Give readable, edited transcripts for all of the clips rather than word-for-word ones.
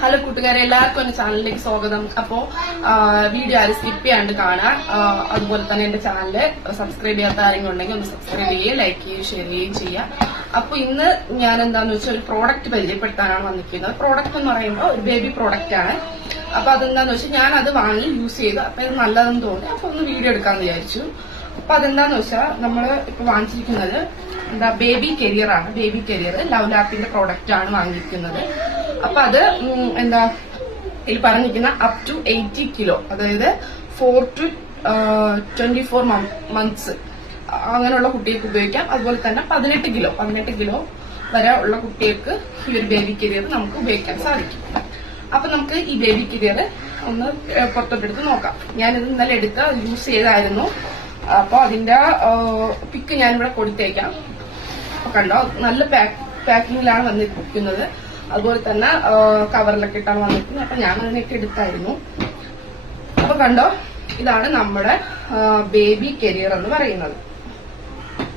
Hello കൂട്ടുകാരെ, എല്ലാവർക്കും എന്റെ ചാനലിലേക്ക് സ്വാഗതം. അപ്പോ വീഡിയോ ആരും സ്കിപ്പ് ചെയ്യാണ്ട് കാണാം. അതുപോലെ തന്നെ എന്റെ ചാനല് സബ്സ്ക്രൈബ് ചെയ്യാത്ത ആരെങ്കിലും ഉണ്ടെങ്കിൽ ഒന്ന് സബ്സ്ക്രൈബ് ചെയ്യുക, ലൈക്ക് ചെയ്യുക, ഷെയർ ചെയ്യുകയും ചെയ്യാം. അപ്പൊ ഇന്ന് ഞാൻ എന്താന്ന് വെച്ചാൽ ഒരു പ്രോഡക്റ്റ് പരിചയപ്പെടുത്താനാണ് വന്നിരിക്കുന്നത്. പ്രോഡക്റ്റ് എന്ന് പറയുമ്പോൾ ഒരു ബേബി പ്രോഡക്റ്റ് ആണ്. അപ്പൊ അതെന്താന്ന് വെച്ചാൽ ഞാൻ അത് വാങ്ങി യൂസ് ചെയ്തു. അപ്പൊ ഇത് നല്ലതെന്ന് തോന്നി. അപ്പൊ ഒന്ന് വീഡിയോ എടുക്കാന്ന് വിചാരിച്ചു. അപ്പൊ അതെന്താന്ന് വെച്ചാൽ നമ്മള് ഇപ്പൊ വാങ്ങിച്ചിരിക്കുന്നത് ബേബി കരിയർ ആണ്. ബേബി കരിയർ ലവ് ലാപ്പിന്റെ പ്രോഡക്റ്റ് ആണ് വാങ്ങിയിരിക്കുന്നത്. അപ്പൊ അത് ഇതിൽ പറഞ്ഞിരിക്കുന്ന അപ് ടു 80 കിലോ, അതായത് 4 to 24 മന്ത്സ് അങ്ങനെയുള്ള കുട്ടികൾക്ക് ഉപയോഗിക്കാം. അതുപോലെ തന്നെ 18 കിലോ വരെ ഉള്ള കുട്ടികൾക്ക് ഈ ഒരു ബേബി കരിയർ നമുക്ക് ഉപയോഗിക്കാൻ സാധിക്കും. അപ്പൊ നമുക്ക് ഈ ബേബി കരിയർ ഒന്ന് പുറത്തോട്ടെടുത്ത് നോക്കാം. ഞാനിത് ഇന്നലെ എടുത്ത് യൂസ് ചെയ്തായിരുന്നു. അപ്പൊ അതിന്റെ പിക്ക് ഞാനിവിടെ കൊടുത്തേക്കാം. കണ്ടോ, നല്ല പാക്കിങ്ങിലാണ് വന്നിരിക്കുന്നത്. അതുപോലെ തന്നെ കവറിലൊക്കെ ഇട്ടാണ് വന്നിരിക്കുന്നത്. അപ്പൊ ഞാൻ അതിനൊക്കെ എടുത്തായിരുന്നു. അപ്പൊ കണ്ടോ, ഇതാണ് നമ്മുടെ ബേബി കരിയർ എന്ന് പറയുന്നത്.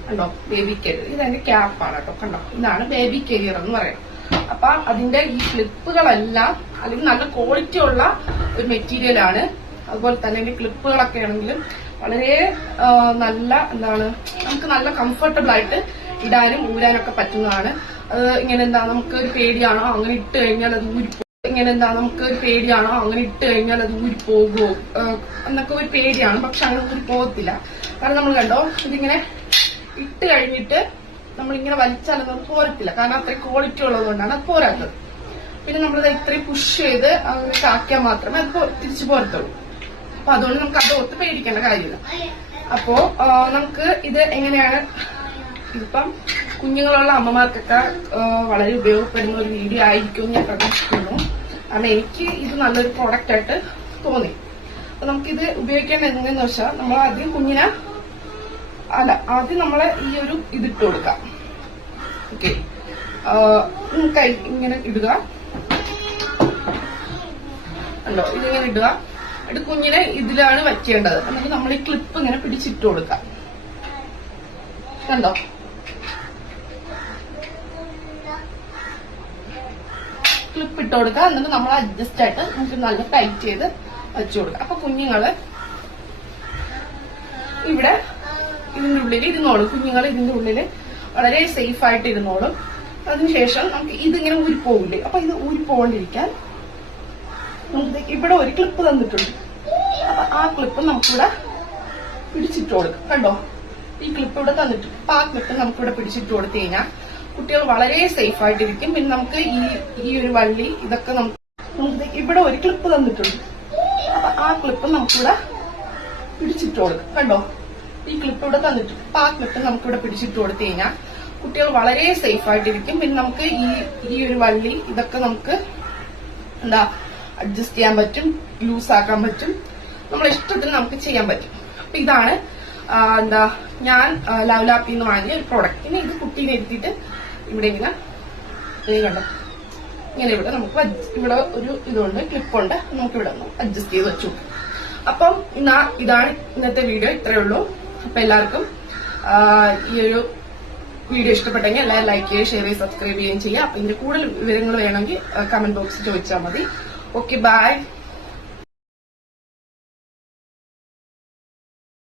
കണ്ടോ, ബേബി കരിയർ ഇതെന്റെ ക്യാപ്പാണ് കേട്ടോ. കണ്ടോ, ഇതാണ് ബേബി കരിയർ എന്ന് പറയുന്നത്. അപ്പൊ അതിന്റെ ഈ ക്ലിപ്പുകളെല്ലാം അല്ലെങ്കിൽ നല്ല ക്വാളിറ്റി ഉള്ള ഒരു മെറ്റീരിയൽ ആണ്. അതുപോലെ തന്നെ അതിന്റെ ക്ലിപ്പുകളൊക്കെ ആണെങ്കിലും വളരെ നല്ല നമുക്ക് നല്ല കംഫർട്ടബിൾ ആയിട്ട് ഇടാനും ഊരാനൊക്കെ പറ്റുന്നതാണ്. ഇങ്ങനെ നമുക്ക് ഒരു പേടിയാണോ അങ്ങനെ ഇട്ട് കഴിഞ്ഞാൽ അത് ഊരിപ്പോകുമോ എന്നൊക്കെ ഒരു പേടിയാണ്. പക്ഷെ അങ്ങനെ ഊരി പോകത്തില്ല. കാരണം നമ്മൾ കണ്ടോ, ഇതിങ്ങനെ ഇട്ട് കഴിഞ്ഞിട്ട് നമ്മളിങ്ങനെ വലിച്ചാലൊന്നും അത് പോരത്തില്ല. കാരണം അത്രയും ക്വാളിറ്റി ഉള്ളതുകൊണ്ടാണ് അത് പോരാത്തത്. പിന്നെ നമ്മളിത് ഇത്രയും പുഷ് ചെയ്ത് അങ്ങനെ ആക്കിയാൽ മാത്രമേ അത് തിരിച്ചു പോരത്തുള്ളൂ. അപ്പൊ അതുകൊണ്ട് നമുക്ക് അത് ഓർത്ത് പേടിക്കേണ്ട കാര്യമില്ല. അപ്പോ നമുക്ക് ഇത് എങ്ങനെയാണ്, ഇതിപ്പം കുഞ്ഞുങ്ങളുള്ള അമ്മമാർക്കൊക്കെ വളരെ ഉപയോഗപ്പെടുന്ന ഒരു വീഡിയോ ആയിരിക്കും ഞാൻ പ്രതീക്ഷിക്കുന്നു. കാരണം എനിക്ക് ഇത് നല്ലൊരു പ്രോഡക്റ്റ് ആയിട്ട് തോന്നി. അപ്പൊ നമുക്കിത് ഉപയോഗിക്കേണ്ട എങ്ങനെയെന്ന് വെച്ചാൽ നമ്മൾ ആദ്യം നമ്മളെ ഈ ഒരു ഇതിട്ട് കൊടുക്കാം. ഓക്കെ, കൈ ഇങ്ങനെ ഇടുക. കണ്ടോ, ഇതിങ്ങനെ ഇടുക. എന്നിട്ട് കുഞ്ഞിനെ ഇതിലാണ് വയ്ക്കേണ്ടത്. എന്നിട്ട് നമ്മൾ ഈ ക്ലിപ്പ് ഇങ്ങനെ പിടിച്ചിട്ട് കൊടുക്കാം. കണ്ടോ, ക്ലിപ്പ് ഇട്ട് കൊടുക്കുക. എന്നിട്ട് നമ്മൾ അഡ്ജസ്റ്റ് ആയിട്ട് നമുക്ക് നല്ല ടൈറ്റ് ചെയ്ത് വെച്ചു കൊടുക്കാം. അപ്പൊ കുഞ്ഞുങ്ങള് ഇവിടെ ഇതിന്റെ ഉള്ളിൽ ഇരുന്നോളും. കുഞ്ഞുങ്ങൾ ഇതിന്റെ ഉള്ളില് വളരെ സേഫ് ആയിട്ട് ഇരുന്നോളും. അതിനുശേഷം നമുക്ക് ഇതിങ്ങനെ ഊരിപ്പോകില്ലേ. അപ്പൊ ഇത് ഊരിപ്പോകാണ്ടിരിക്കാൻ നമുക്ക് ഇവിടെ ഒരു ക്ലിപ്പ് തന്നിട്ടുണ്ട്. അപ്പൊ ആ ക്ലിപ്പ് നമുക്കിവിടെ പിടിച്ചിട്ട് കൊടുക്കാം. കണ്ടോ, ഈ ക്ലിപ്പ് ഇവിടെ തന്നിട്ടുണ്ട്. അപ്പൊ ആ ക്ലിപ്പ് നമുക്കിവിടെ പിടിച്ചിട്ട് കൊടുത്തു കഴിഞ്ഞാൽ കുട്ടികൾ വളരെ സേഫ് ആയിട്ടിരിക്കും. പിന്നെ നമുക്ക് ഈ ഒരു വള്ളി ഇതൊക്കെ നമുക്ക് ഇവിടെ ഒരു ക്ലിപ്പ് തന്നിട്ടുണ്ട്. അപ്പൊ ആ ക്ലിപ്പ് നമുക്കിവിടെ പിടിച്ചിട്ട് കൊടുക്കാം. കണ്ടോ, ഈ ക്ലിപ്പ് ഇവിടെ തന്നിട്ടുണ്ട്. അപ്പൊ ആ ക്ലിപ്പ് നമുക്കിവിടെ പിടിച്ചിട്ട് കൊടുത്തു കഴിഞ്ഞാൽ കുട്ടികൾ വളരെ സേഫ് ആയിട്ടിരിക്കും. പിന്നെ നമുക്ക് ഈ ഒരു വള്ളി ഇതൊക്കെ നമുക്ക് അഡ്ജസ്റ്റ് ചെയ്യാൻ പറ്റും, ലൂസ് ആക്കാൻ പറ്റും, നമ്മളെ ഇഷ്ടത്തിന് നമുക്ക് ചെയ്യാൻ പറ്റും. അപ്പൊ ഇതാണ് ഞാൻ ലവ് ലാപ്പിൽ നിന്ന് വാങ്ങിയ ഒരു പ്രോഡക്റ്റ്. ഇനി ഇത് കുട്ടീനെ എടുത്തിട്ട് ഇവിടെ ഇങ്ങനെ കണ്ടോ, ഇങ്ങനെ ഇവിടെ നമുക്ക് ഇവിടെ ഒരു ഇതുണ്ട്, ക്ലിപ്പുണ്ട്. നമുക്കിവിടെ ഒന്ന് അഡ്ജസ്റ്റ് ചെയ്ത് വെച്ചു. അപ്പം ഇതാണ് ഇന്നത്തെ വീഡിയോ. ഇത്രയേ ഉള്ളൂ. അപ്പൊ എല്ലാവർക്കും ഈ ഒരു വീഡിയോ ഇഷ്ടപ്പെട്ടെങ്കിൽ എല്ലാവരും ലൈക്ക് ചെയ്യുക, ഷെയർ ചെയ്യുക, സബ്സ്ക്രൈബ് ചെയ്യുകയും ചെയ്യുക. അപ്പൊ ഇതിന്റെ കൂടുതൽ വിവരങ്ങൾ വേണമെങ്കിൽ കമന്റ് ബോക്സിൽ ചോദിച്ചാൽ മതി. Okay, by.